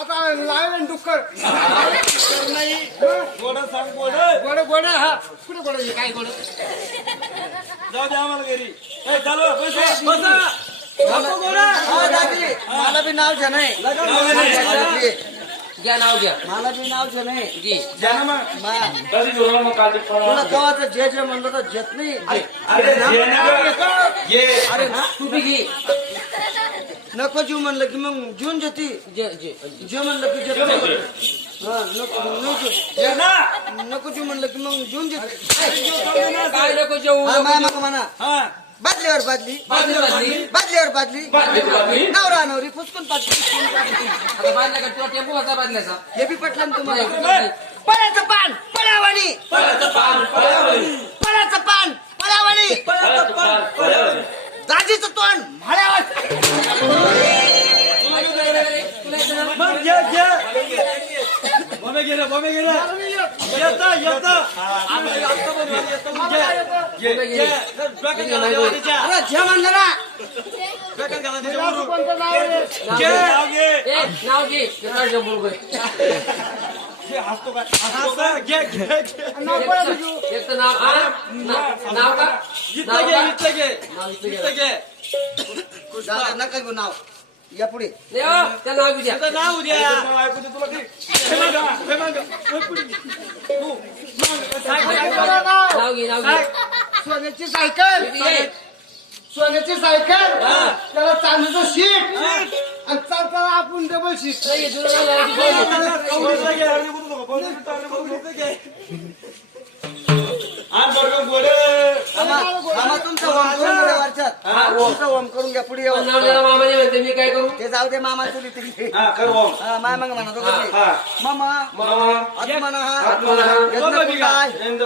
आता लावेन डुक्कर. नाही गोड सांग गोड. गोड गोड हा. कुठे गोड आहे? काय गोड? जाऊ दे आम्हाला घरी. ए, चालू बसा बसा. नको गोड. हो, दादी, मला बी नाव नाही नाही. घ्या नाव घ्या. मला बी नाव द्या मग. तुला कवाचं जे जे म्हणलं तर जेत नाही. अरे ना नको जीव म्हणलं की मग जीवन जेती जे जे जीव म्हणलं की. हा, नको जीव. म्हणलं की मग जीवन जेते काय नको जेवू? माया म्हणा. हा. बादलीवर बादली. बादलीवर बादली. नवरा नवरी फुसकून पाटली फुसकून पाटली. आता बाजल्या का तुला? टेम्पो होता बाजल्याचा हे बी पटलं ना तुम्हाला. नाही. पळाचं पान पळावाणी पळाचं पान पळावळी. पळाचं पान पळावाणी पळाचं पान पळावळी. दाजीचं तोंड म्हाळ्यावर. तुला येतं का रे? तुला येतं ना? मग घे घे बॉम्बे गेले बॉम्बे गेले. येता येता. जे म्हणलं ना. नाव आहे? घे नाव घे. ए, नाव घे हसतो का हसतो का घे घे घे नाव कोणाचं घेऊ? एक तर नाव हा? नाव नाव का इथं नाव घे का? इथं घे नाव इथं घे. इथं घे दादा, नका घेऊ नाव या पुढे दे हो, त्याला नाव बी द्या इथं नाव द्या ऐकू दे तुला. हे मागं, हे मागं. हे पुढे. तू. सांग, सांग, कोणाचं सांग. नाव? नाव घे नाव घे सोन्याची सायकल घे? सोन्याची सायकल त्याला चांदीचं शीट ओम करून घ्या हा, ओम. ओम पुढे येऊन मामाने म्हणते मी काय करू ते जाऊ दे मामा तुली तिकडे हा, कर भाऊ. हा, माय मग म्हणा हा. मामा मामा आत्मना आत्मनः. यज्ञ